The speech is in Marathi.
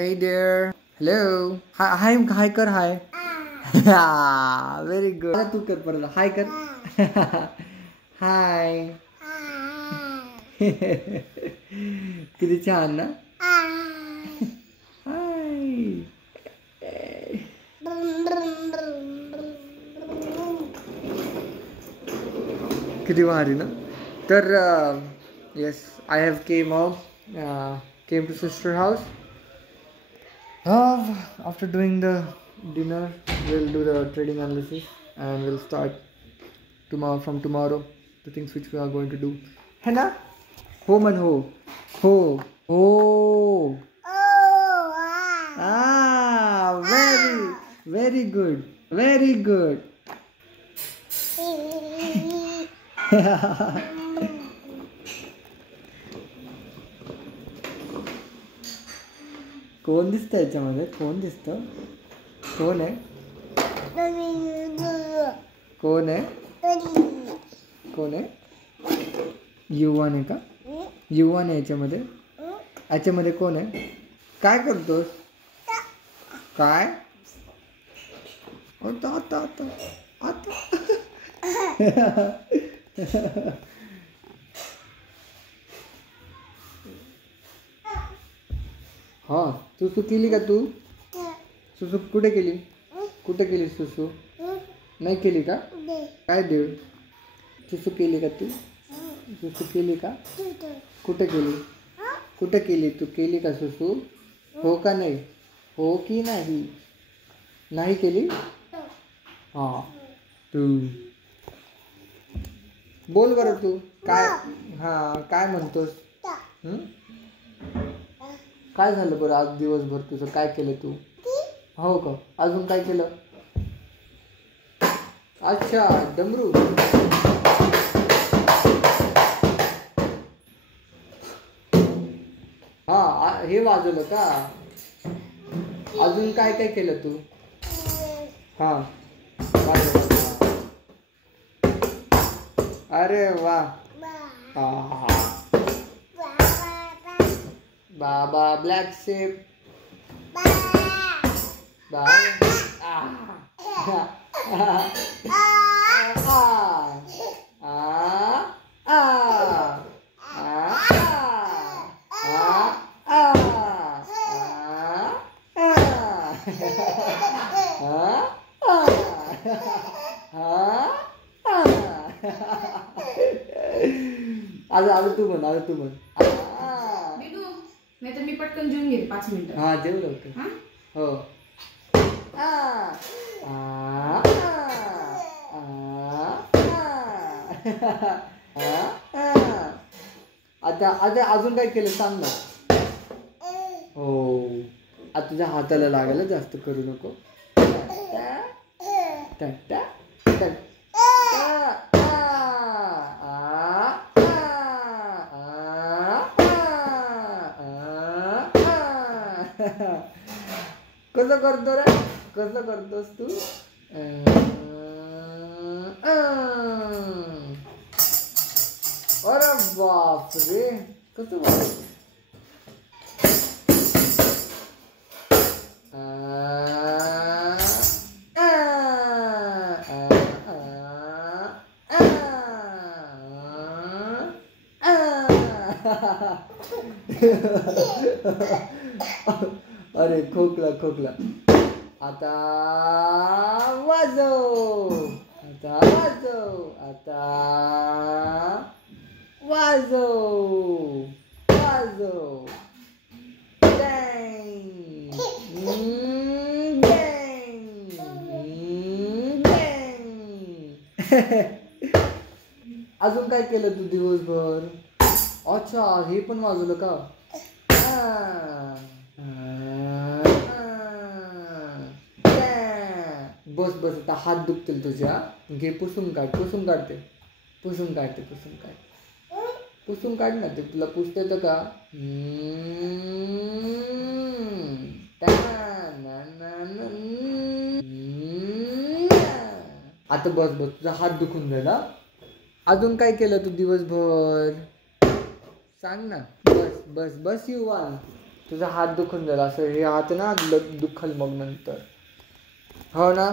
Hey there. Hello. Hi कर hi. Very good. आता तू कर परत. Hi कर. Hi. किती छान ना. Hi. किती भारी ना. तर yes, I have came to sister house. After doing the dinner, we'll do the trading analysis and we'll start from tomorrow the things which we are going to do. Henna? Home and ho. Ho. Oh. Very good. Very good. कोण दिसतं याच्यामध्ये? कोण दिसतं? कोण आहे? कोण आहे? कोण आहे? युवान आहे का? युवान आहे याच्यामध्ये? याच्यामध्ये कोण आहे? काय करतोस? काय? आता हाँ सुसू केली का तू? सुसू कुठे केली? कुठे केली सुसू? नाही केली का? काय देव? सुसू केली का तू? सुसू केली का? कुठे केली? कुठे केली? तू केली का सुसू? हो का नाही? हो की नाही? नाही केली? हाँ तू बोल बरं तू काय? हाँ काय म्हणतोस? काय झालं बरं आज दिवसभर तुझं? काय केलं तू? हो का? अजून काय केलं? अच्छा डमरू. हा हे वाजवलं का? अजून काय काय केलं तू? हा अरे वा. बाबा ब्लॅक शेप. आता तू म्हण. नाही तर मी पटकन जेवून घेईन 5 मिनिटं. हा जेवू लवकर. हो. आता अजून काय केलं सांग ना. हो आता तुझ्या हाताला लागायला जास्त करू नको. कसं करतो रे? कसं करतोस तू? अरे बाप रे कसं वाटतं? अरे खोकला. आता वाजव. अजून काय केलं तू दिवसभर? अच्छा हे पण वाजवलं का? बस आता हात दुखतील तुझ्या. घे पुसून काढते. पुसून काढ ना. ते तुला पुसता येतं का? आता बस तुझा हात दुखून झाला. अजून काय केलं तू दिवसभर? सांग ना. बस युवान. तुझा हात दुखून जाईल असं हे हात ना दुखल मग नंतर. हो ना.